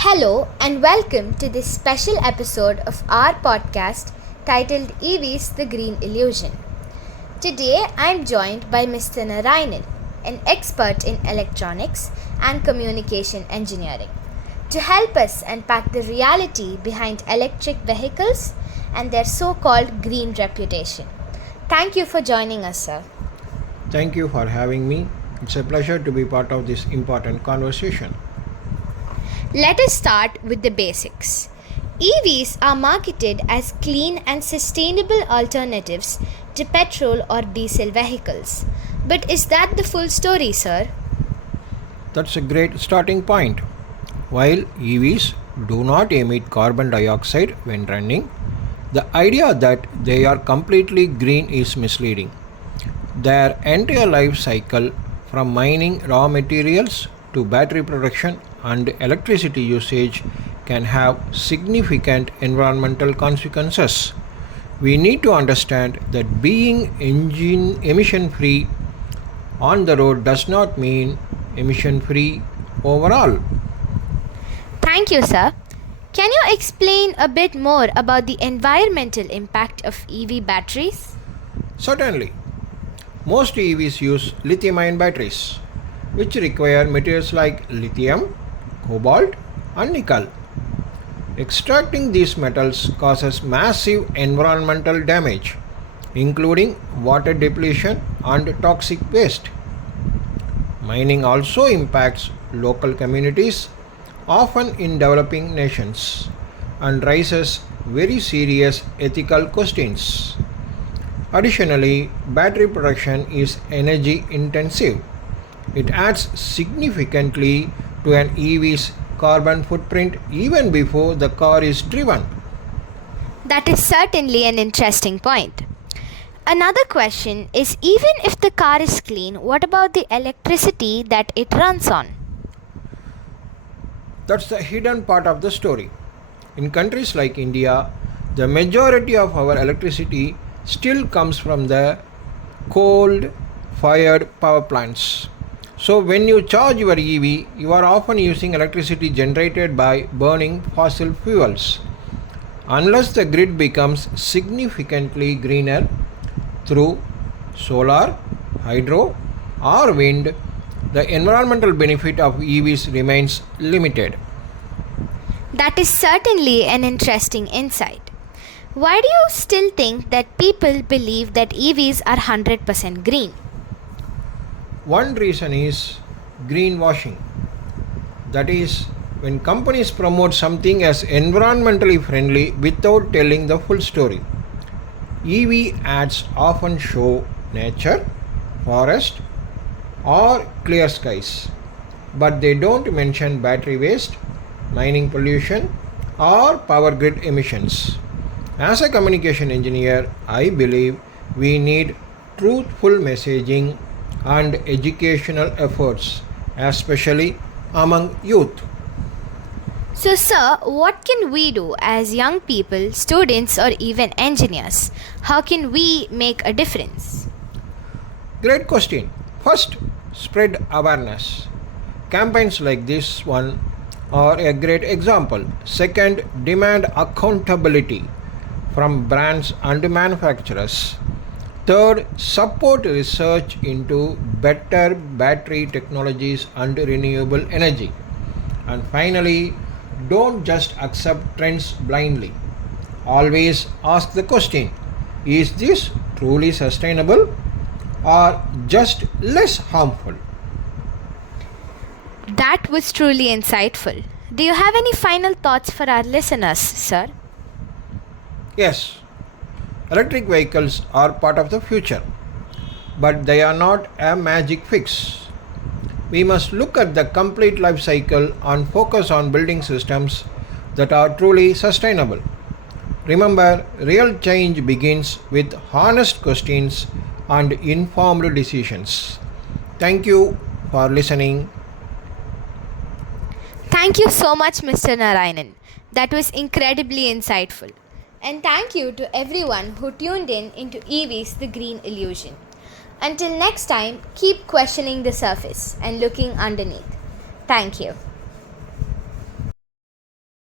Hello and welcome to this special episode of our podcast titled EV's The Green Illusion. Today I am joined by Mr Narayanan, an expert in electronics and communication engineering, to help us unpack the reality behind electric vehicles and their so-called green reputation. Thank you for joining us, sir. Thank you for having me. It's a pleasure to be part of this important conversation. Let us start with the basics. EVs are marketed as clean and sustainable alternatives to petrol or diesel vehicles. But is that the full story, sir? That's a great starting point. While EVs do not emit carbon dioxide when running, the idea that they are completely green is misleading. Their entire life cycle, from mining raw materials to battery production and electricity usage, can have significant environmental consequences. We need to understand that being engine emission free on the road does not mean emission free overall. Thank you, sir. Can you explain a bit more about the environmental impact of EV batteries? Certainly, most EVs use lithium ion batteries, which require materials like lithium, cobalt, and nickel. Extracting these metals causes massive environmental damage, including water depletion and toxic waste. Mining also impacts local communities, often in developing nations, and raises very serious ethical questions. Additionally, battery production is energy intensive. It adds significantly to an EV's carbon footprint even before the car is driven. That is certainly an interesting point. Another question is, even if the car is clean, what about the electricity that it runs on? That's the hidden part of the story. In countries like India, the majority of our electricity still comes from the coal fired power plants. So, when you charge your EV, you are often using electricity generated by burning fossil fuels. Unless the grid becomes significantly greener through solar, hydro, or wind, the environmental benefit of EVs remains limited. That is certainly an interesting insight. Why do you still think that people believe that EVs are 100% green? One reason is greenwashing. That is, when companies promote something as environmentally friendly without telling the full story. EV ads often show nature, forest, or clear skies, but they don't mention battery waste, mining pollution, or power grid emissions. As a communication engineer, I believe we need truthful messaging and educational efforts, especially among youth. So, sir, what can we do as young people, students, or even engineers? How can we make a difference? Great question. First, spread awareness. Campaigns like this one are a great example. Second, demand accountability from brands and manufacturers. Third, support research into better battery technologies and renewable energy. And finally, don't just accept trends blindly. Always ask the question, is this truly sustainable or just less harmful? That was truly insightful. Do you have any final thoughts for our listeners, sir? Yes, electric vehicles are part of the future, but they are not a magic fix. We must look at the complete life cycle and focus on building systems that are truly sustainable. Remember, real change begins with honest questions and informed decisions. Thank you for listening. Thank you so much, Mr. Narayanan. That was incredibly insightful. And thank you to everyone who tuned in into EV's The Green Illusion. Until next time, keep questioning the surface and looking underneath. Thank you.